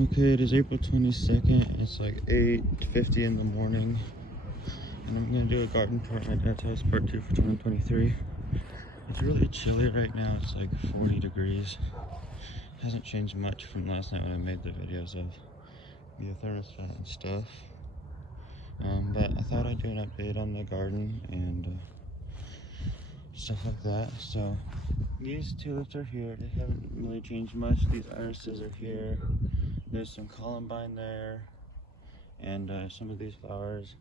Okay, it is April 22nd. It's like 8:50 in the morning. And I'm gonna do a garden tour at my dad's house, part 2 for 2023. It's really chilly right now. It's like 40 degrees. Hasn't changed much from last night when I made the videos of the thermostat and stuff. But I thought I'd do an update on the garden and stuff like that. So these tulips are here. They haven't really changed much. These irises are here. There's some columbine there, and some of these flowers.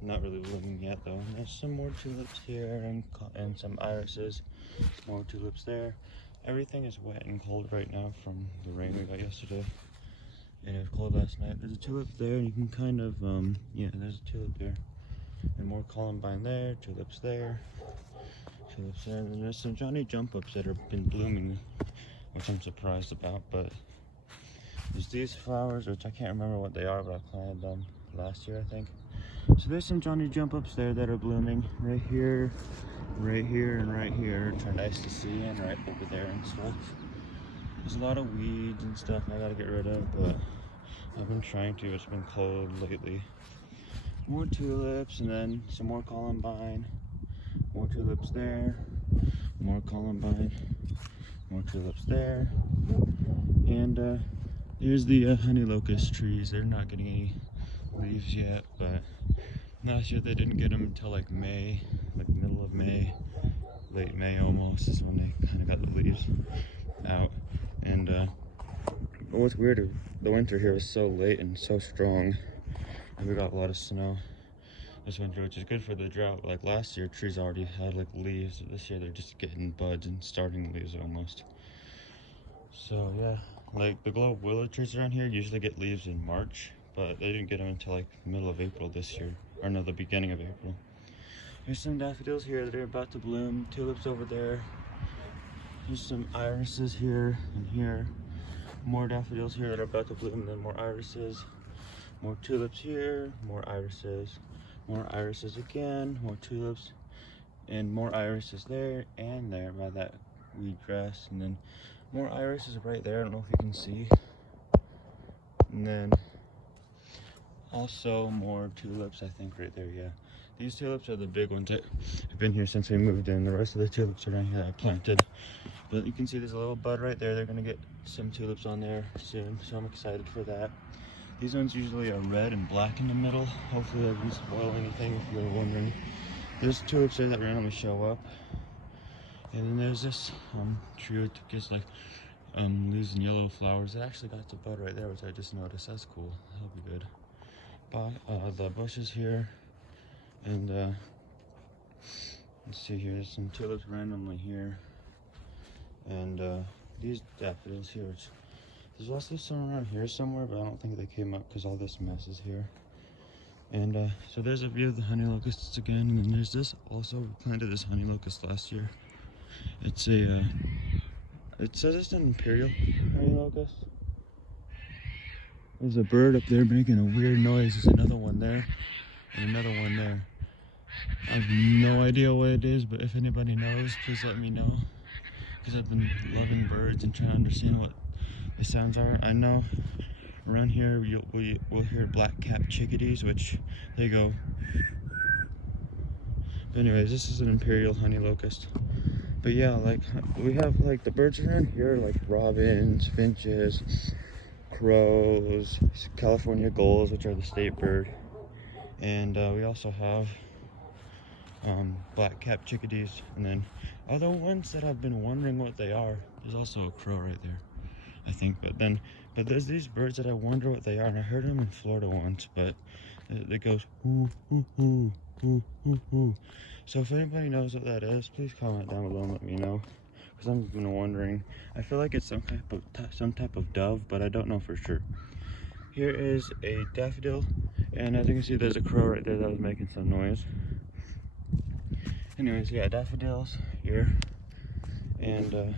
Not really blooming yet though. There's some more tulips here and some irises. More tulips there. Everything is wet and cold right now from the rain we got yesterday. And it was cold last night. There's a tulip there, and you can kind of, yeah, there's a tulip there. And more columbine there, tulips there, tulips there. And there's some Johnny Jump Ups that have been blooming, which I'm surprised about. But there's these flowers, which I can't remember what they are, but I planted them last year, I think. So there's some Johnny Jump Ups there that are blooming right here, and right here, which are nice to see, and right over there and stuff. There's a lot of weeds and stuff I gotta get rid of, but I've been trying to. It's been cold lately. More tulips, and then some more columbine. More tulips there. More columbine. More tulips there. And here's the honey locust trees. They're not getting any leaves yet, but last year they didn't get them until like May, like middle of May, late May almost is when they kind of got the leaves out. And but what's weird, the winter here is so late and so strong, and we got a lot of snow this winter, which is good for the drought. Like last year, trees already had like leaves. This year they're just getting buds and starting leaves almost. So yeah, like the globe willow trees around here usually get leaves in March, but they didn't get them until like middle of April this year, or no, the beginning of April. There's some daffodils here that are about to bloom. Tulips over there. There's some irises here and here. More daffodils here that are about to bloom, then more irises. More tulips here, more irises again, more tulips, and more irises there and there by that weed grass, and then more irises right there. I don't know if you can see. And then also more tulips, I think, right there. Yeah, these tulips are the big ones that have been here since we moved in. The rest of the tulips are down here that I planted. But you can see there's a little bud right there. They're gonna get some tulips on there soon, so I'm excited for that. These ones usually are red and black in the middle. Hopefully that doesn't spoil anything if you're wondering. There's tulips there that randomly show up. And then there's this tree that gets like leaves and yellow flowers. It actually got the bud right there, which I just noticed. That's cool. That'll be good. But the bushes here, and let's see here, there's some tulips randomly here. And these daffodils here, which there's also some around here somewhere, but I don't think they came up because all this mess is here. And so there's a view of the honey locusts again, and then there's this also. We planted this honey locust last year. It's a, it says it's an imperial honey locust. There's a bird up there making a weird noise. There's another one there, and another one there. I have no idea what it is, but if anybody knows, please let me know. Because I've been loving birds and trying to understand what the sounds are. I know around here we'll hear black-capped chickadees, which they go. But anyways, this is an imperial honey locust. But yeah, like we have like the birds around here, like robins, finches, crows, California gulls, which are the state bird, and we also have black-capped chickadees, and then other ones that I've been wondering what they are. There's also a crow right there, I think. But there's these birds that I wonder what they are, and I heard them in Florida once, but it goes hoo hoo hoo hoo hoo hoo. So if anybody knows what that is, please comment down below and let me know, because I'm been wondering. I feel like it's some type of dove, but I don't know for sure. Here is a daffodil, and as you can see, there's a crow right there that was making some noise. Anyways, yeah, daffodils here, and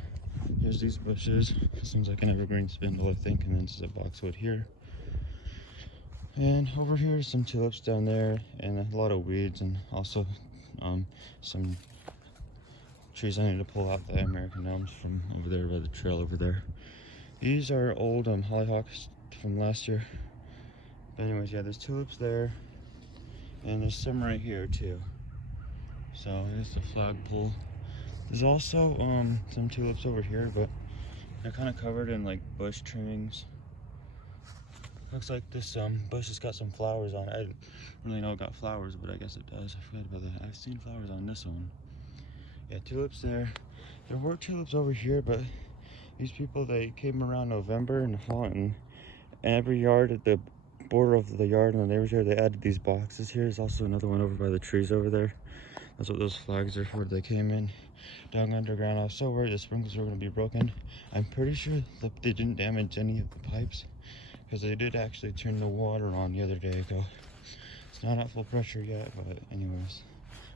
here's these bushes. This one's like an evergreen spindle, I think, and then this is a boxwood here. And over here is some tulips down there, and a lot of weeds, and also some trees I need to pull out, the American elms from over there by the trail over there. These are old hollyhocks from last year. But anyways, yeah, there's tulips there, and there's some right here too. So here's the flagpole. There's also some tulips over here, but they're kind of covered in like bush trimmings. Looks like this bush has got some flowers on it. I didn't really know it got flowers, but I guess it does. I forgot about that. I've seen flowers on this one. Yeah, tulips there. There were tulips over here, but these people, they came around November and fall, and every yard at the border of the yard and the neighbor's yard, they added these boxes here. There's also another one over by the trees over there. That's what those flags are for. They came in dug underground. I was so worried the sprinklers were going to be broken. I'm pretty sure that they didn't damage any of the pipes, because they did actually turn the water on the other day ago. It's not at full pressure yet, but anyways,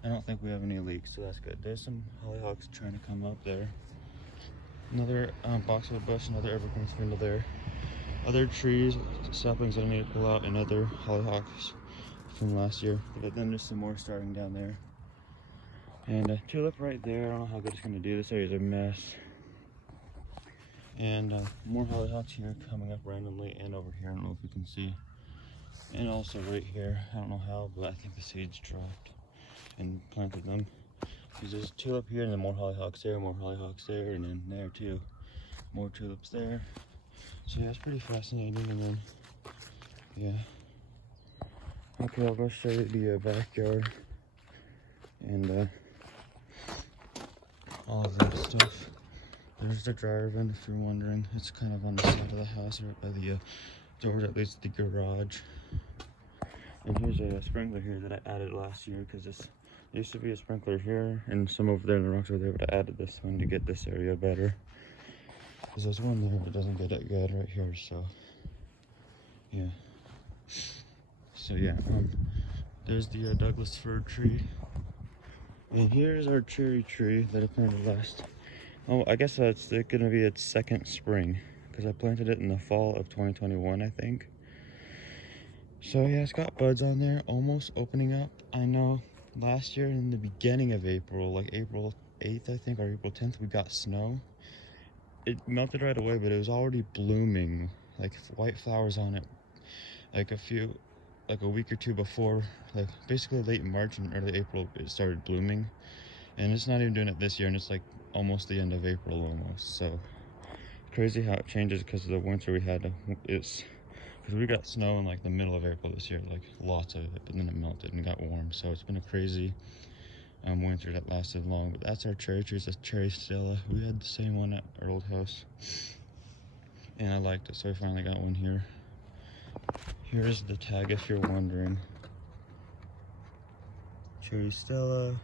I don't think we have any leaks, so that's good. There's some hollyhocks trying to come up there. Another boxwood bush, another evergreen spindle there. Other trees, saplings that I need to pull out, and other hollyhocks from last year. But then there's some more starting down there. And a tulip right there. I don't know how good it's going to do. This area's a mess. And more hollyhocks here coming up randomly, and over here, I don't know if you can see. And also right here, I don't know how, but I think the seeds dropped and planted them. There's a tulip here, and then more hollyhocks there, and then there too. More tulips there. So yeah, it's pretty fascinating. And then, yeah. Okay, I'll go show you the backyard and all of that stuff. There's the dryer vent, if you're wondering. It's kind of on the side of the house, right by the door that leads to the garage. And here's a sprinkler here that I added last year, because this used to be a sprinkler here and some over there in the rocks over there, but I added this one to get this area better. Because there's one there that doesn't get it good right here, so yeah. So yeah, there's the Douglas fir tree. And here's our cherry tree that I planted last. Oh, I guess it's gonna be its second spring, because I planted it in the fall of 2021, I think. So yeah, it's got buds on there, almost opening up. I know last year in the beginning of April, like April 8th, I think, or April 10th, we got snow. It melted right away, but it was already blooming, like white flowers on it, like a week or two before, like basically late March and early April, it started blooming. And it's not even doing it this year, and it's like almost the end of April almost. So crazy how it changes because of the winter we had. Because we got snow in like the middle of April this year, like lots of it, but then it melted and got warm. So it's been a crazy winter that lasted long. But that's our cherry tree. It's a cherry Stella. We had the same one at our old house, and I liked it, so I finally got one here. Here's the tag if you're wondering. Cherry Stella.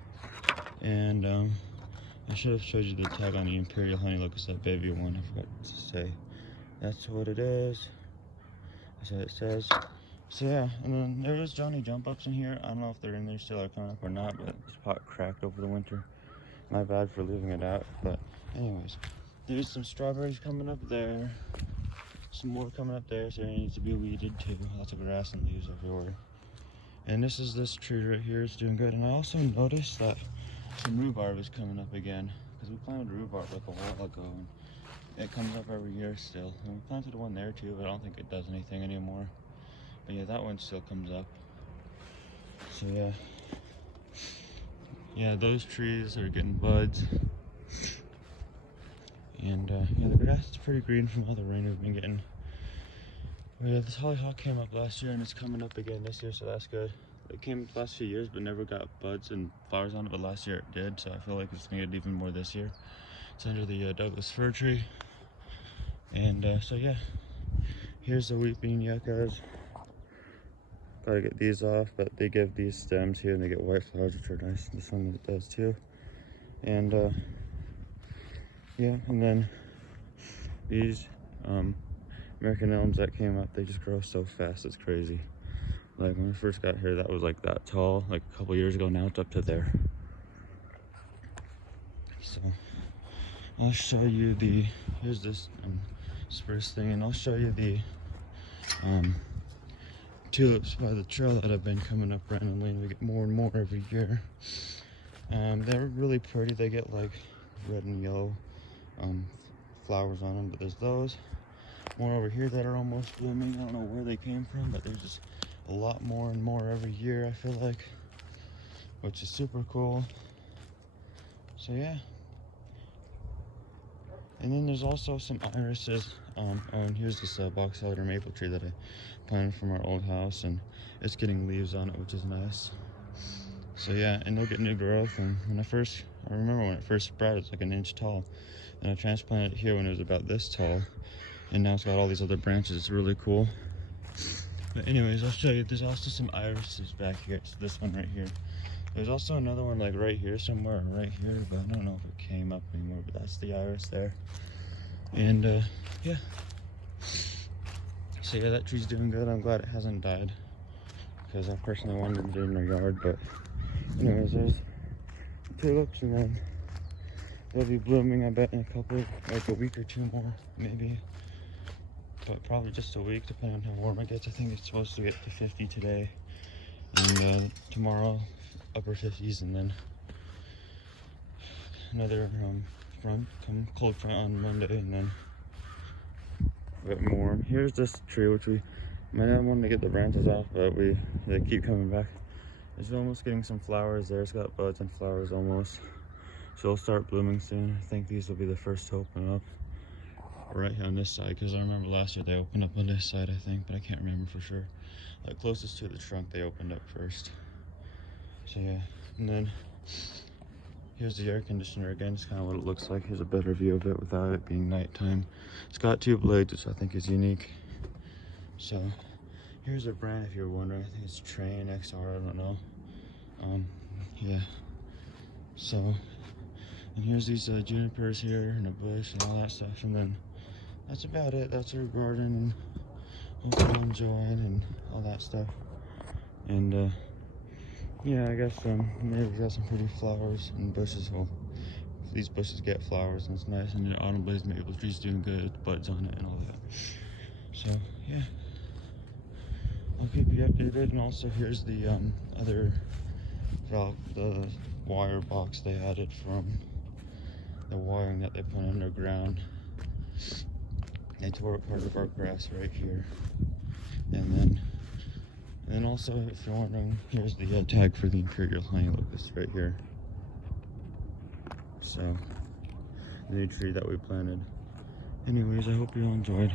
And I should have showed you the tag on the Imperial Honey. Look, it's that baby one. I forgot to say. That's what it is. That's what it says. So yeah, and then there is Johnny Jump Ups in here. I don't know if they're in there still or coming up or not, but this pot cracked over the winter. My bad for leaving it out. But anyways, there's some strawberries coming up there. Some more coming up there. So it needs to be weeded too. Lots of grass and leaves everywhere. And this is this tree right here. It's doing good. And I also noticed that some rhubarb is coming up again, because we planted rhubarb like a while ago, and it comes up every year still. And we planted one there too, but I don't think it does anything anymore. But yeah, that one still comes up. So yeah, those trees are getting buds. And yeah, the grass is pretty green from all the rain we've been getting. But yeah, this hollyhock came up last year, and it's coming up again this year, so that's good. It came the last few years, but never got buds and flowers on it, but last year it did, so I feel like it's gonna get even more this year. It's under the Douglas fir tree. And so yeah, here's the weeping yuccas. Gotta get these off, but they give these stems here and they get white flowers, which are nice. This one does too. And yeah, and then these American elms that came up, they just grow so fast, it's crazy. Like when we first got here, that was like that tall, like a couple years ago. Now it's up to there. So I'll show you here's this spruce thing, and I'll show you the tulips by the trail that have been coming up randomly, and we get more and more every year. They're really pretty. They get like red and yellow flowers on them, but there's those. more over here that are almost blooming. I don't know where they came from, but there's just a lot more and more every year, I feel like, which is super cool. So yeah. And then there's also some irises. And here's this box elder maple tree that I planted from our old house, and it's getting leaves on it, which is nice. So yeah, and they'll get new growth. And I remember when it first sprouted, it's like an inch tall, and I transplanted it here when it was about this tall, and now it's got all these other branches. It's really cool. But anyways, I'll show you. There's also some irises back here. It's this one right here. There's also another one like right here somewhere, right here, but I don't know if it came up anymore, but that's the iris there. And yeah. So yeah, that tree's doing good. I'm glad it hasn't died, because I personally wanted it in our yard. But anyways, there's tulips, and then they'll be blooming, I bet, in a week or two more, maybe. But probably just a week, depending on how warm it gets. I think it's supposed to get to 50 today, and tomorrow upper 50s, and then another cold front on Monday, and then a bit more. Here's this tree, which my dad wanted to get the branches off, but they keep coming back. It's almost getting some flowers there. It's got buds and flowers almost, so it'll start blooming soon. I think these will be the first to open up right here on this side, because I remember last year they opened up on this side, I think, but I can't remember for sure. Like closest to the trunk, they opened up first. So yeah, and then here's the air conditioner again. It's kind of what it looks like. Here's a better view of it without it being nighttime. It's got 2 blades, which I think is unique. So here's a brand, if you're wondering. I think it's Train XR, I don't know. Yeah. So, and here's these junipers here and a bush and all that stuff. And then that's about it. That's our garden, and hope you enjoy it and all that stuff. And yeah, I guess maybe we got some pretty flowers and bushes. Well, these bushes get flowers, and it's nice. And the autumn blazed maple tree's doing good, buds on it and all that. So yeah, I'll keep you updated. And also here's the the wire box they added from the wiring that they put underground. They tore up part of our grass right here, and then also, if you're wondering, here's the tag for the imperial honey locust right here. So the new tree that we planted. Anyways, I hope you all enjoyed.